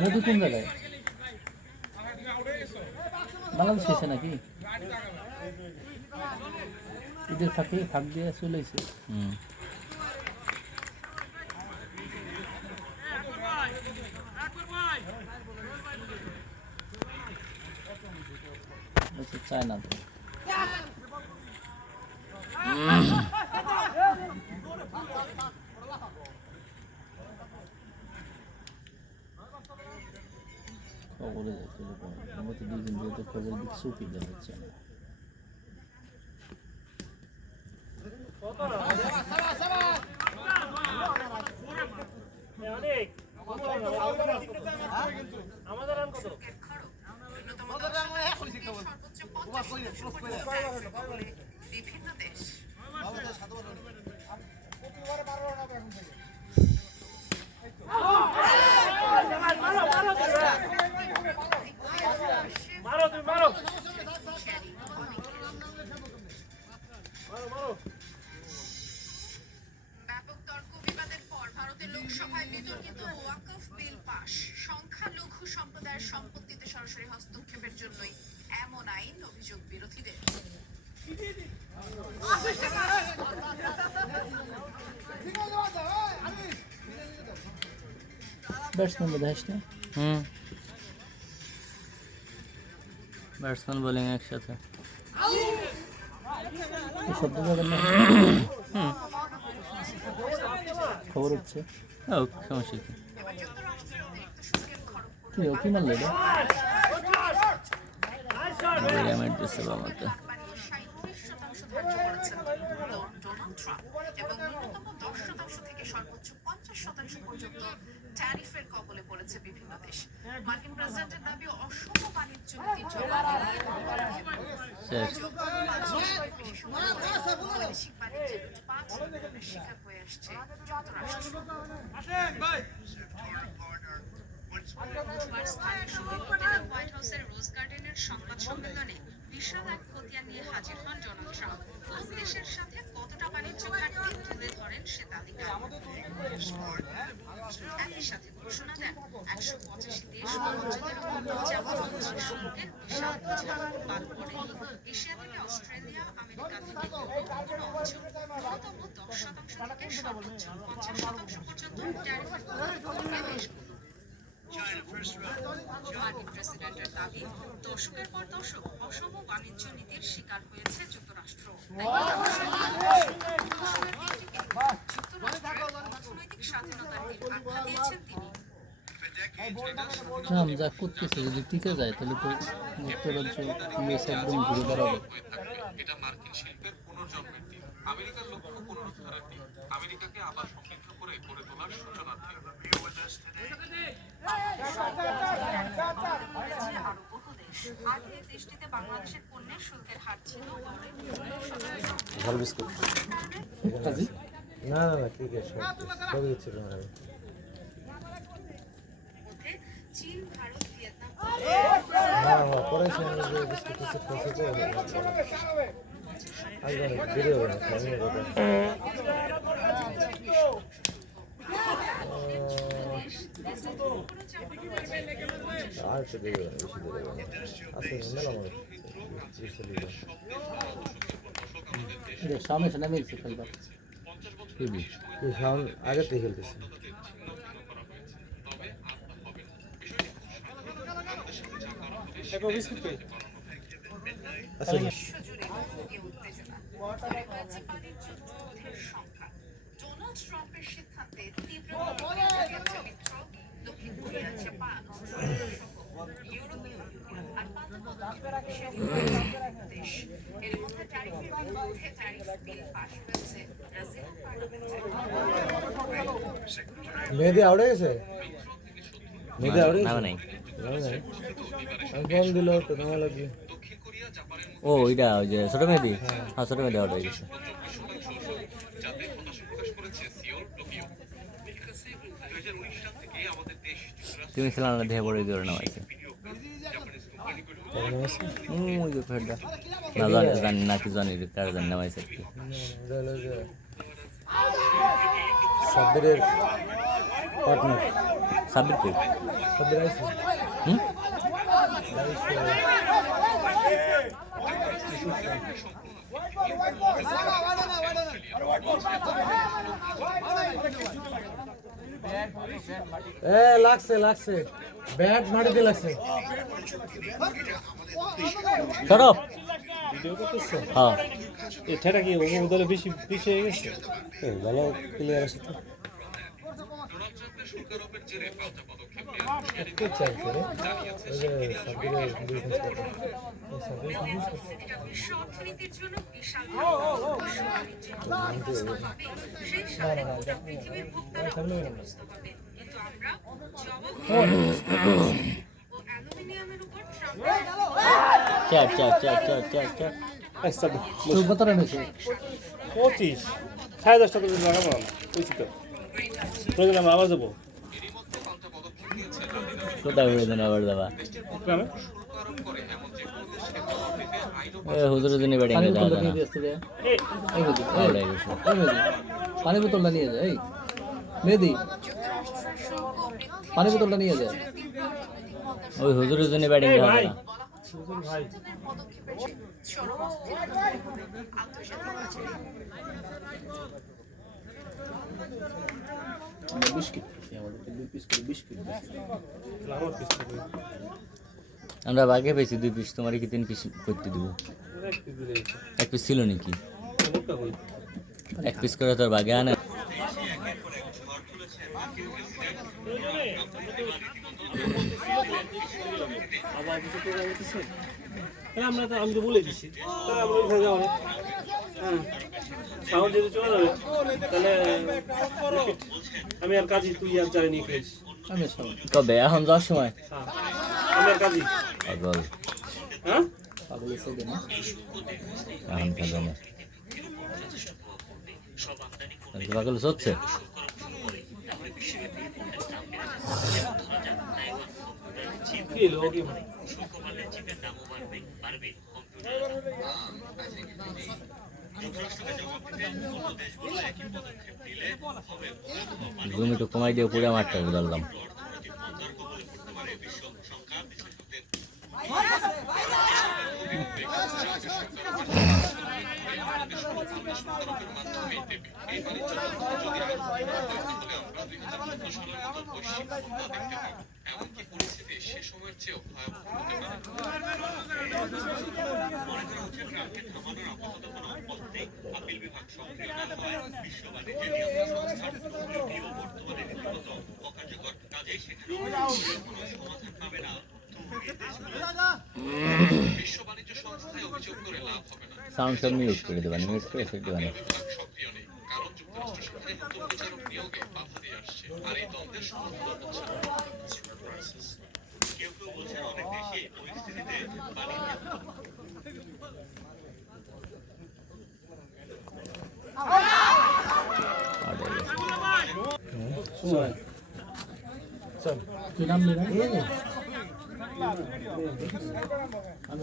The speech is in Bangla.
মধু কোন জায়গায় বাংলাদেশ এসে নাকি ঈদের ফাঁকে ফাঁক দিয়ে চলে এসে চায় না তো খবরে যাচ্ছে আমরা তো দুদিন যেহেতু খবর দিক চুপি যাচ্ছে বিভিন্ন দেশ ব্যাপক তর্ক বিবাদের পর ভারতের লোকসভায় বিতর্কিত ওয়াকফ বিল পাস সংখ্যালঘু সম্প্রদায়ের সম্পত্তিতে সরাসরি হস্তক্ষেপের জন্যই এমন আইন অভিযোগ বিরোধীদের। ব্যাটসম্যান বোধ হয় না ব্যাটসম্যান বোলিং একসাথে শব্দ যাবেন না খবর হচ্ছে সমস্যা কি কি মারলে এটা এবং ন্যূনতম 10% থেকে সর্বোচ্চ 50% পর্যন্ত ট্যারিফের কবলে পড়েছে বিভিন্ন দেশ। মার্কিন প্রেসিডেন্টের দাবি অসম বাণিজ্য নীতির জন্য বৈদেশিক বাণিজ্যের লুটপাট শিকার হয়ে আসছে যুক্তরাষ্ট্র। বুধবার স্থানীয় সময় হোটেল হোয়াইট হাউসের রোজ গার্ডেনের সংবাদ সম্মেলনে বিশাল এক খতিয়ান নিয়ে হাজির হন ডোনাল্ড ট্রাম্প। দেশের সাথে কতটা বাণিজ্য ঘাটতি তুলে ধরেন সে তালিকা। একই সাথে ঘোষণা দেন 185 দেশ বাণিজ্যদের উপর যাবতীয় শুল্কের বিশাল বোঝা বাদ পড়ে। এশিয়া থেকে অস্ট্রেলিয়া, আমেরিকা থেকে কোনো অঞ্চল ন্যূনতম 10% থেকে সর্বোচ্চ 50% পর্যন্ত ট্যারিফের কবলে দেশগুলো। মার্কিন প্রেসিডেন্টের দাবি দশকের পর দশক অসম বাণিজ্য নীতির শিকার হয়েছে যুক্তরাষ্ট্র। যুক্তরাষ্ট্রের অর্থনৈতিক স্বাধীনতার আখ্যা দিয়েছেন তিনি। ট্রাম্প যা করতেছে যদি টিকে যায় তাহলে তো যুক্তরাজ্য ইউএস একদম ঘুরে দাঁড়াবে। এটা মার্কিন শিল্পের পুনর্জন্মের দিন, আমেরিকার লক্ষ্য পুনরুদ্ধারের দিন, আমেরিকাকে আবার সমৃদ্ধ করে গড়ে তোলার সূচনার দিন। আরো বহু দেশ আগে দেশটিতে বাংলাদেশের পণ্যের শুল্কের হার ছিল চীন, ভারত, ভিয়েতনাম সামনে সামনে মিলছে খেলবার আগে থেকে খেলতেছে। ডোনাল্ড ট্রাম্পের সিদ্ধান্তে তীব্র মিত্র দক্ষিণ কোরিয়া, জাপান, ইউরোপীয় ইউনিয়ন আর দেশ। এর মধ্যে ট্যারিফের বিরুদ্ধে ট্যারিফ বিল পাস হয়েছে ব্রাজিল পার্লামেন্টে। মেহেদি আউড়ে গেছে, মেহেদি আউড়ে গেছে। ফোন দিল তো তোমার লাগবে। দক্ষিণ কোরিয়া জাপানের ও ওইটা ওই যে ছোট মেহেদি, হ্যাঁ ছোট মেহেদি আউট হয়ে গেছে। 24% যাতে হতাশা প্রকাশ করেছে সিওল টোকিও। 2019 সাল থেকে আমাদের দেশ যুক্তরাষ্ট্র তুমি খেলা না দেখে পড়ে দিও না হয়েছে জাপানিজ কোম্পানিগুলো ওই যে ফেরটা না জানি না কি জানি কার জানি নামাইছে আর কি। সাব্বিরের পার্টনার সাব্বির কে? সাব্বির আইছে। হুম? লাগছে লাগছে, ব্যাট মাটিতে লাগছে। ছোট ভিডিও করতেছে হ্যাঁ এটা কি ওকে বদলে বেশি পিছিয়ে হয়ে গেছে? ভালো প্লেয়ার আছে তো। ডোনাল্ড ট্রাম্পের শুল্ক আরোপের জেরে পাল্টা পদক্ষেপ নেওয়ার কে চাইছে রে? ওই যে সাব্বিরের বিজনেস করতে। সাব্বির কি business করতে? এটা বিশ্ব অর্থনীতির জন্য বিশাল ধাক্কা। বাণিজ্য সেই সাথে গোটা পৃথিবীর ভোক্তারা ক্ষতিগ্রস্ত হবে। কিন্তু আমরা জবাব ও অ্যালুমিনিয়ামের উপর চার চার চার চার চার চার আচ্ছা কত রান হয়েছে? 25 10:30 করে লাগাবো বুঝছি তো। প্রয়োজন আমরা আবার যাবো এরই মধ্যে পাল্টা পদক্ষেপ নিয়েছে লাতিন কোথায় হয়ে দেন আবার দাবা গ্রামে। শুল্ক আরোপ করে এমন যে কোনো দেশকে জবাব দিতে আইনও এ হুজুরের জন্য ব্যাটিং এ দাও না এই পানি বোতলটা নিয়ে যায়, এই মেহেদি যুক্তরাষ্ট্রের শুল্ক বৃদ্ধি পানি বোতলটা নিয়ে যায়। তীব্র অর্থনৈতিক মন্দার ওই হুজুরের জন্য ব্যাটিং এ দাও না। বলা হচ্ছে ওয়াশিংটনের পদক্ষেপের যে চরম অস্থিরতা আন্তর্জাতিক বাজারে। লাহোর পিস থেকে আমরা বাগে পেয়েছি 2 পিস, তোমার কি 3 পিস করতে দিব? এক পিস দিলে 1 পিস ছিল নাকি? মুখটা কই 1 পিস করে তোর বাগে আনে। আবার কিছু করে বলতেছে। তাহলে আমরা তো আমি তো বলে দিছি, তাহলে আমরা ওইখানে যাবো না। হ্যাঁ সাউন্ড যদি চলে যাবে তাহলে আমি আর কাজী, তুই আর জানি নিয়ে খেয়েছিস। আমি সব কবে? এখন যাওয়ার সময়? হ্যাঁ আমি আর কাজী। পাগল হ্যাঁ পাগল এসে দেন এখন খেলো না। পাগল হচ্ছে কি এলো ওকে জমি একটু কমাই দিয়ে পুরো মাঠটা বুঝলাম। এই বাণিজ্য যদি আরো তাহলে আমরা 2014 সালের মতো বৈশ্বিক মন্দা দেখতে পাই। এমনকি পরিস্থিতি সে সময়ের চেয়েও ভয়াবহ হতে পারে। বিশ্ব বাণিজ্য সংস্থায় অভিযোগ করে লাভ হবে না। সাউন্ড সব মিউট করে দেবেন, মিউট করে সেট দেবেন। বিভাগ সক্রিয় নেই, কারণ যুক্তরাষ্ট্র সেখানে নতুন বিচারক নিয়োগে বাধা দিয়ে আসছে, আর এই দ্বন্দ্বের সমাধান হচ্ছে না। কেউ কেউ বলছেন অনেক দেশে পরিস্থিতিতে কি নাম নেবেন? আমি